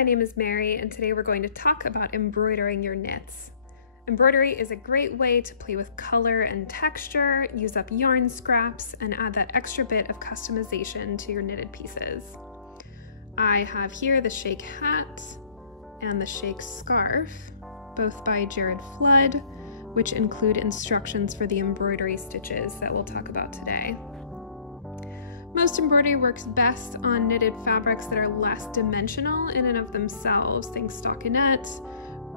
my name is Mary, and today we're going to talk about embroidering your knits. Embroidery is a great way to play with color and texture, use up yarn scraps, and add that extra bit of customization to your knitted pieces. I have here the shake hat and the shake scarf, both by Jared Flood, which include instructions for the embroidery stitches that we'll talk about today. Most embroidery works best on knitted fabrics that are less dimensional in and of themselves. Think stockinette,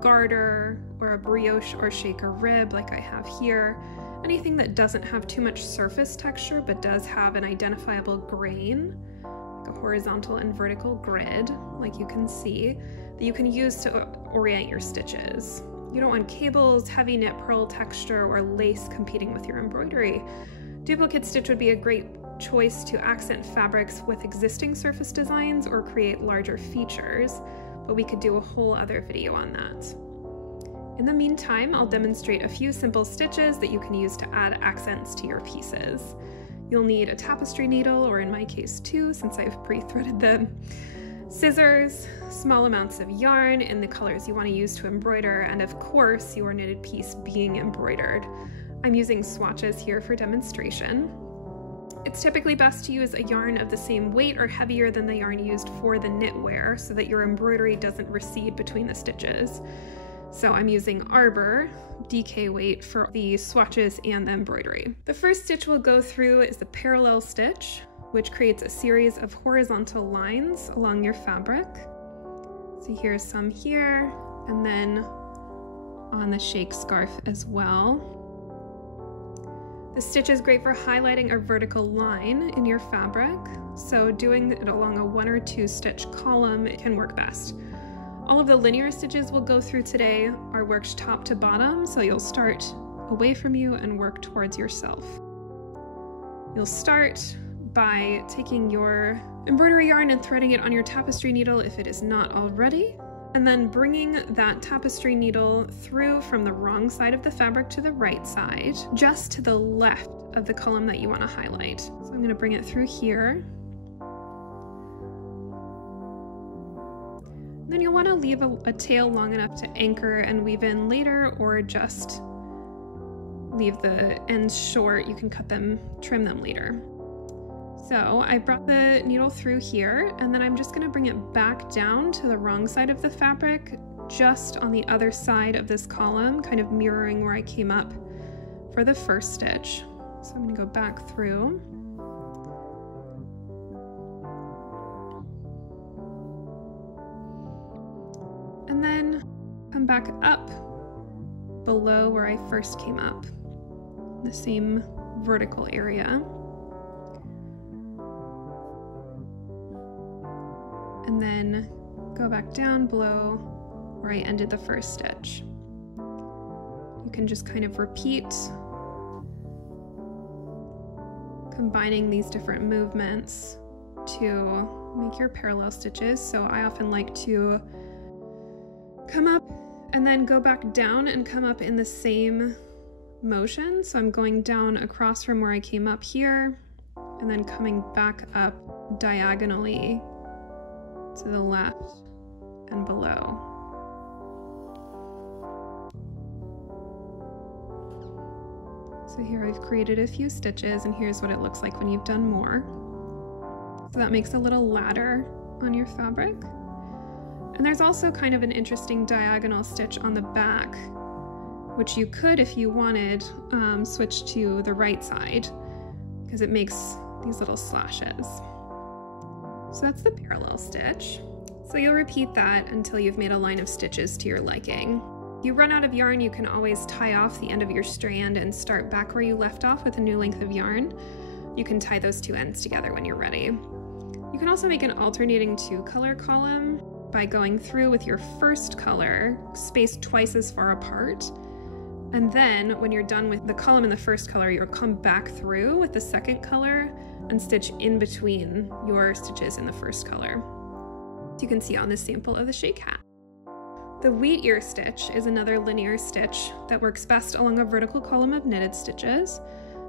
garter, or a brioche or shaker rib like I have here. Anything that doesn't have too much surface texture but does have an identifiable grain, like a horizontal and vertical grid, like you can see, that you can use to orient your stitches. You don't want cables, heavy knit purl texture, or lace competing with your embroidery. Duplicate stitch would be a great choice to accent fabrics with existing surface designs or create larger features, but we could do a whole other video on that. In the meantime, I'll demonstrate a few simple stitches that you can use to add accents to your pieces. You'll need a tapestry needle, or in my case 2 since I've pre-threaded them, scissors, small amounts of yarn in the colors you want to use to embroider, and of course your knitted piece being embroidered. I'm using swatches here for demonstration. It's typically best to use a yarn of the same weight or heavier than the yarn used for the knitwear so that your embroidery doesn't recede between the stitches. So I'm using Arbor DK weight for the swatches and the embroidery. The first stitch we'll go through is the parallel stitch, which creates a series of horizontal lines along your fabric. So here's some here, and then on the shake scarf as well. The stitch is great for highlighting a vertical line in your fabric, so doing it along a 1 or 2 stitch column can work best. All of the linear stitches we'll go through today are worked top to bottom, so you'll start away from you and work towards yourself. You'll start by taking your embroidery yarn and threading it on your tapestry needle if it is not already, and then bringing that tapestry needle through from the wrong side of the fabric to the right side, just to the left of the column that you want to highlight. So I'm going to bring it through here. Then you'll want to leave a tail long enough to anchor and weave in later, or just leave the ends short. You can cut them, trim them later. So I brought the needle through here, and then I'm just going to bring it back down to the wrong side of the fabric, just on the other side of this column, kind of mirroring where I came up for the first stitch. So I'm going to go back through. And then come back up below where I first came up, the same vertical area. And then go back down below where I ended the first stitch. You can just kind of repeat, combining these different movements to make your parallel stitches. So I often like to come up and then go back down and come up in the same motion. So I'm going down across from where I came up here, and then coming back up diagonally to the left and below. So here I've created a few stitches, and here's what it looks like when you've done more. So that makes a little ladder on your fabric. And there's also kind of an interesting diagonal stitch on the back, which you could, if you wanted, switch to the right side, because it makes these little slashes. So that's the parallel stitch. So you'll repeat that until you've made a line of stitches to your liking. If you run out of yarn, you can always tie off the end of your strand and start back where you left off with a new length of yarn. You can tie those 2 ends together when you're ready. You can also make an alternating 2-color column by going through with your first color, spaced twice as far apart. And then when you're done with the column in the first color, you'll come back through with the second color and stitch in between your stitches in the first color. You can see on this sample of the shake hat. The Wheatear stitch is another linear stitch that works best along a vertical column of knitted stitches.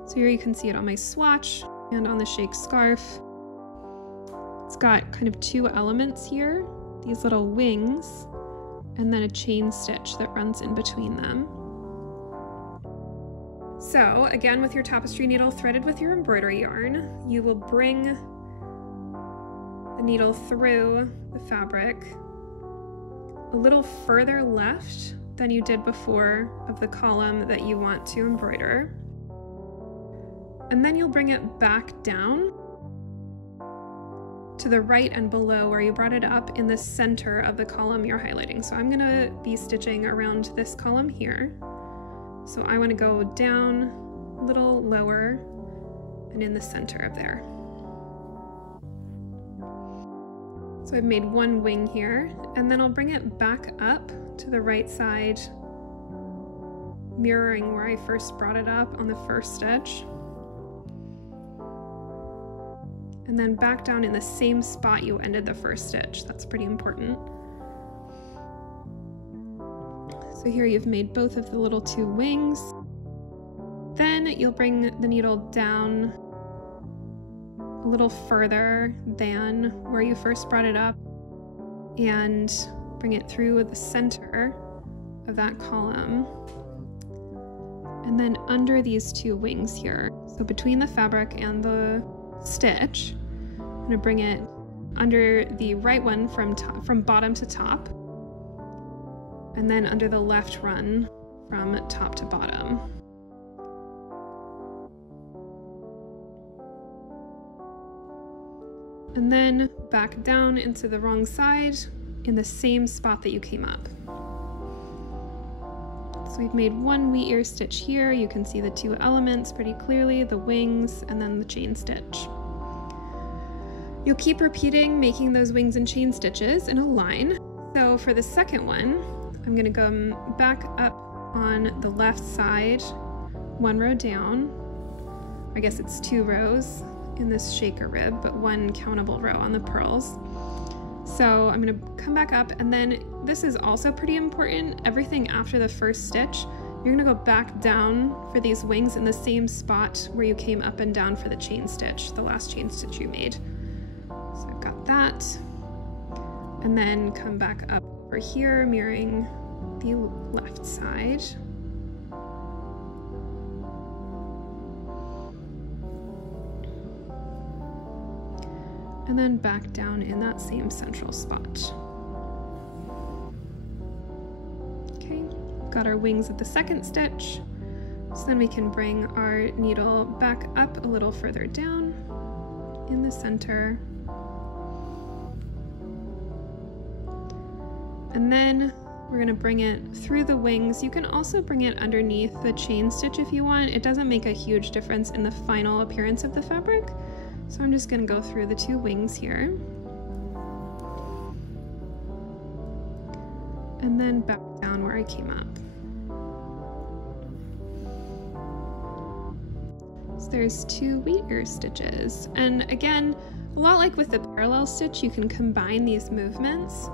So here you can see it on my swatch and on the shake scarf. It's got kind of 2 elements here. these little wings and then a chain stitch that runs in between them. So again, with your tapestry needle threaded with your embroidery yarn, you will bring the needle through the fabric a little further left than you did before of the column that you want to embroider. And then you'll bring it back down to the right and below where you brought it up in the center of the column you're highlighting. So I'm gonna be stitching around this column here. So I want to go down a little lower and in the center of there. So I've made one wing here, and then I'll bring it back up to the right side, mirroring where I first brought it up on the first stitch. And then back down in the same spot you ended the first stitch. That's pretty important. So here you've made both of the little two wings. Then you'll bring the needle down a little further than where you first brought it up and bring it through the center of that column. And then under these two wings here, so between the fabric and the stitch, I'm going to bring it under the right one from bottom to top, and then under the left run from top to bottom. And then back down into the wrong side in the same spot that you came up. So we've made one Wheatear stitch here. You can see the two elements pretty clearly, the wings and then the chain stitch. You'll keep repeating making those wings and chain stitches in a line. So for the second one, I'm going to go back up on the left side, one row down. I guess it's two rows in this shaker rib, but one countable row on the purls. So I'm going to come back up, and then this is also pretty important. Everything after the first stitch, you're going to go back down for these wings in the same spot where you came up and down for the chain stitch, the last chain stitch you made. So I've got that. And then come back up over here, mirroring the left side. And then back down in that same central spot. Okay, got our wings at the second stitch. So then we can bring our needle back up a little further down in the center. And then we're going to bring it through the wings. You can also bring it underneath the chain stitch if you want. It doesn't make a huge difference in the final appearance of the fabric. So I'm just going to go through the two wings here. And then back down where I came up. So there's two Wheatear stitches. And again, a lot like with the parallel stitch, you can combine these movements.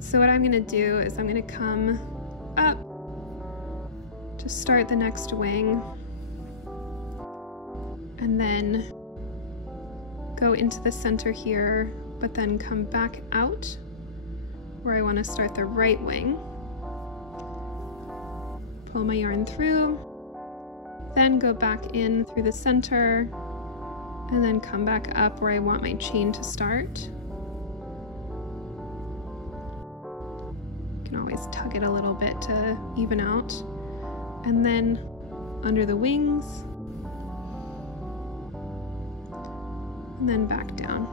So what I'm going to do is I'm going to come up to start the next wing, and then go into the center here, but then come back out where I want to start the right wing. Pull my yarn through, then go back in through the center, and then come back up where I want my chain to start. Always tug it a little bit to even out, and then under the wings, and then back down.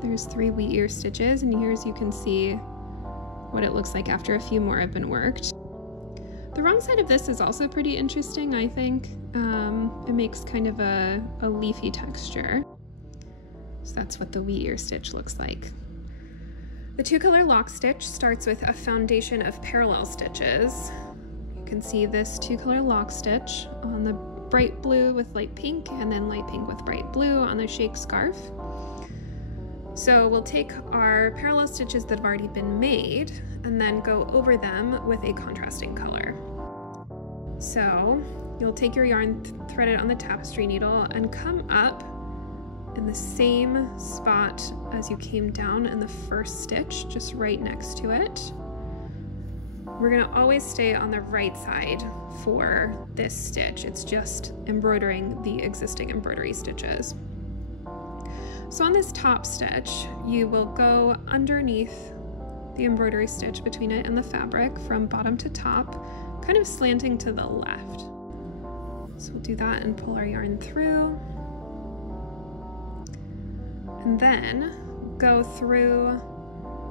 There's 3 Wheatear stitches, and here as you can see what it looks like after a few more have been worked. The wrong side of this is also pretty interesting, I think. It makes kind of a leafy texture. So that's what the Wheatear stitch looks like. The 2-color lock stitch starts with a foundation of parallel stitches. You can see this 2-color lock stitch on the bright blue with light pink, and then light pink with bright blue on the shake scarf. So we'll take our parallel stitches that have already been made and then go over them with a contrasting color. So you'll take your yarn threaded on the tapestry needle and come up in the same spot as you came down in the first stitch, just right next to it. We're gonna always stay on the right side for this stitch. It's just embroidering the existing embroidery stitches. So on this top stitch, you will go underneath the embroidery stitch between it and the fabric from bottom to top, kind of slanting to the left. So we'll do that and pull our yarn through. And then go through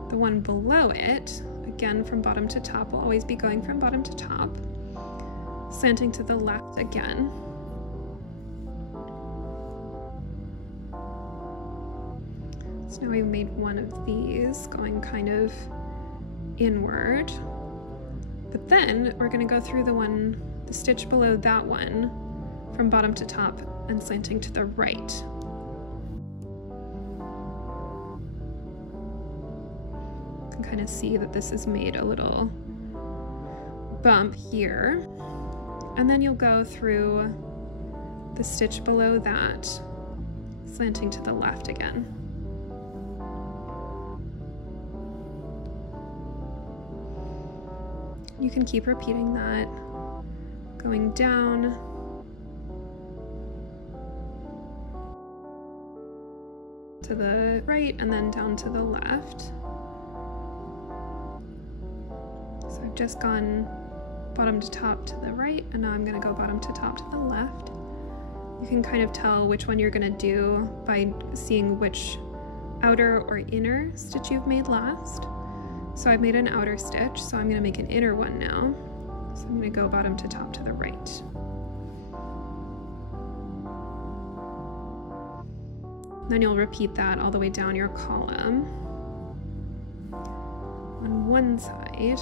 the one below it, again from bottom to top. We'll always be going from bottom to top, slanting to the left again. So now we've made one of these going kind of inward, but then we're going to go through the stitch below that one from bottom to top and slanting to the right. You can kind of see that this has made a little bump here, and then you'll go through the stitch below that, slanting to the left again. You can keep repeating that, going down to the right and then down to the left. So I've just gone bottom to top to the right, and now I'm going to go bottom to top to the left. You can kind of tell which one you're going to do by seeing which outer or inner stitch you've made last. So I've made an outer stitch, so I'm going to make an inner one now. So I'm going to go bottom to top to the right. Then you'll repeat that all the way down your column on one side.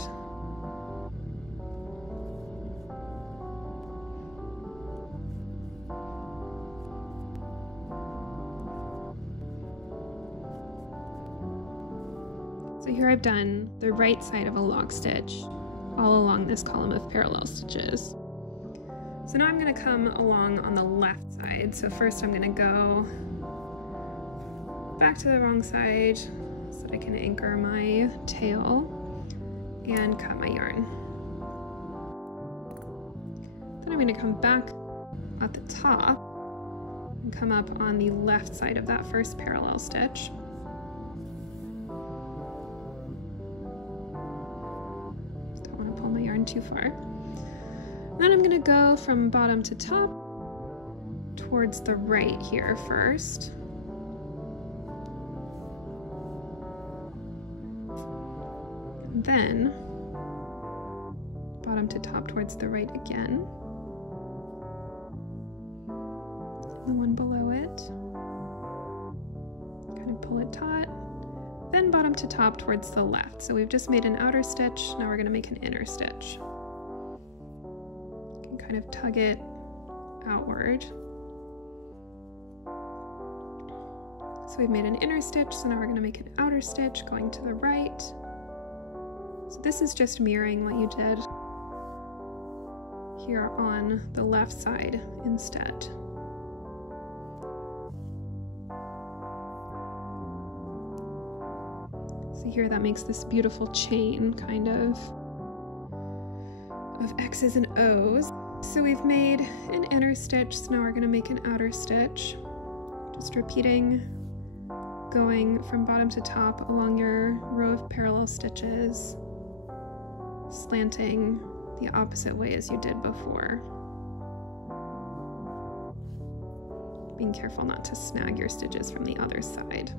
So here I've done the right side of a log stitch all along this column of parallel stitches. So now I'm going to come along on the left side. So first I'm going to go back to the wrong side so that I can anchor my tail and cut my yarn. Then I'm going to come back at the top and come up on the left side of that first parallel stitch. Too far. Then I'm going to go from bottom to top towards the right here first. And then bottom to top towards the right again. The one below it. Kind of pull it taut. Then bottom to top towards the left. So we've just made an outer stitch, now we're going to make an inner stitch. You can kind of tug it outward. So we've made an inner stitch, so now we're going to make an outer stitch going to the right. So this is just mirroring what you did here on the left side instead. So here that makes this beautiful chain kind of X's and O's. So we've made an inner stitch, so now we're going to make an outer stitch. Just repeating, going from bottom to top along your row of parallel stitches, slanting the opposite way as you did before. Being careful not to snag your stitches from the other side.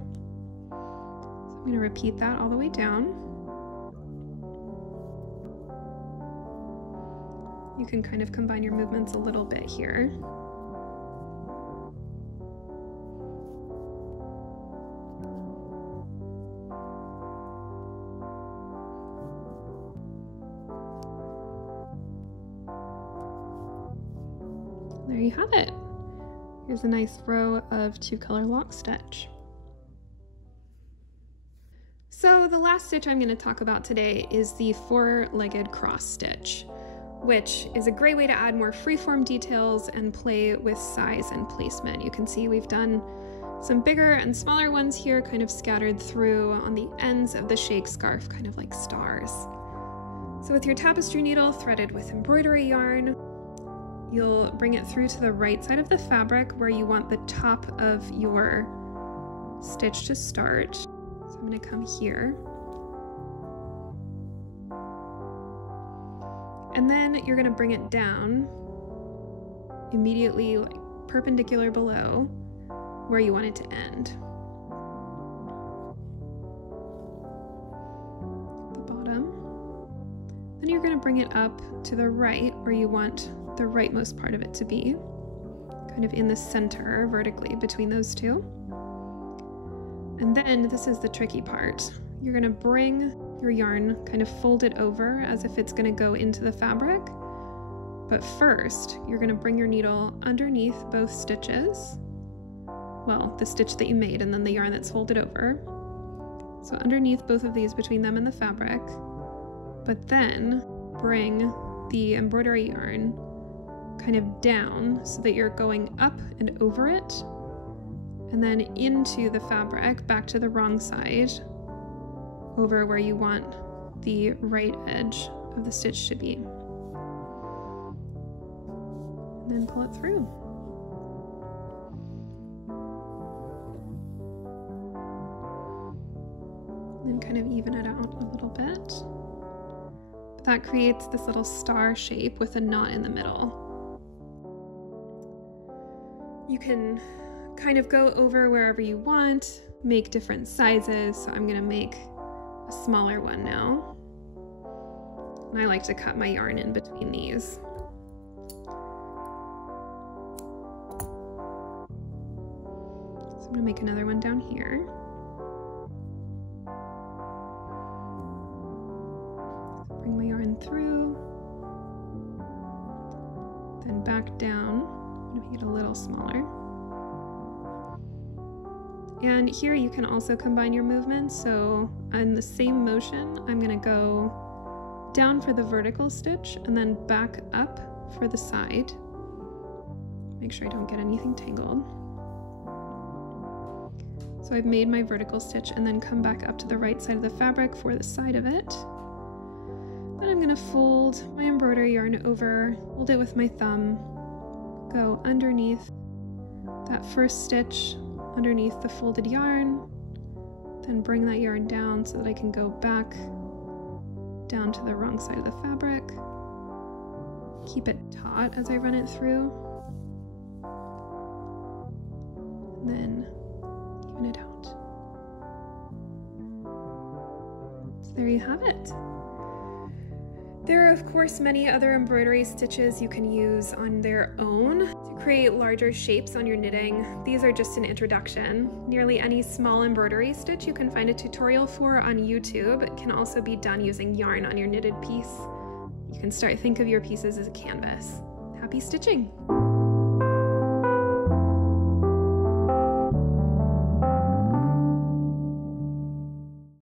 I'm going to repeat that all the way down. You can kind of combine your movements a little bit here. There you have it. Here's a nice row of 2-color lock stitch. So the last stitch I'm going to talk about today is the 4-legged cross stitch, which is a great way to add more freeform details and play with size and placement. You can see we've done some bigger and smaller ones here kind of scattered through on the ends of the shake scarf, kind of like stars. So with your tapestry needle threaded with embroidery yarn, you'll bring it through to the right side of the fabric where you want the top of your stitch to start. So I'm going to come here. And then you're going to bring it down immediately, like perpendicular below where you want it to end. The bottom. Then you're going to bring it up to the right where you want the rightmost part of it to be, kind of in the center vertically between those two. And then this is the tricky part. You're going to bring your yarn, kind of fold it over as if it's going to go into the fabric. But first, you're going to bring your needle underneath both stitches. Well, the stitch that you made and then the yarn that's folded over. So underneath both of these, between them and the fabric. But then bring the embroidery yarn kind of down so that you're going up and over it, and then into the fabric, back to the wrong side, over where you want the right edge of the stitch to be. And then pull it through. And then kind of even it out a little bit. That creates this little star shape with a knot in the middle. You can kind of go over wherever you want, make different sizes. So I'm gonna make a smaller one now. And I like to cut my yarn in between these. So I'm gonna make another one down here. Bring my yarn through, then back down. I'm gonna make it a little smaller. And here you can also combine your movements. So in the same motion, I'm gonna go down for the vertical stitch and then back up for the side. Make sure I don't get anything tangled. So I've made my vertical stitch and then come back up to the right side of the fabric for the side of it. Then I'm gonna fold my embroidery yarn over, hold it with my thumb, go underneath that first stitch, underneath the folded yarn, then bring that yarn down so that I can go back down to the wrong side of the fabric. Keep it taut as I run it through. And then even it out. So there you have it. There are, of course, many other embroidery stitches you can use on their own to create larger shapes on your knitting. These are just an introduction. Nearly any small embroidery stitch you can find a tutorial for on YouTube. It can also be done using yarn on your knitted piece. You can think of your pieces as a canvas. Happy stitching!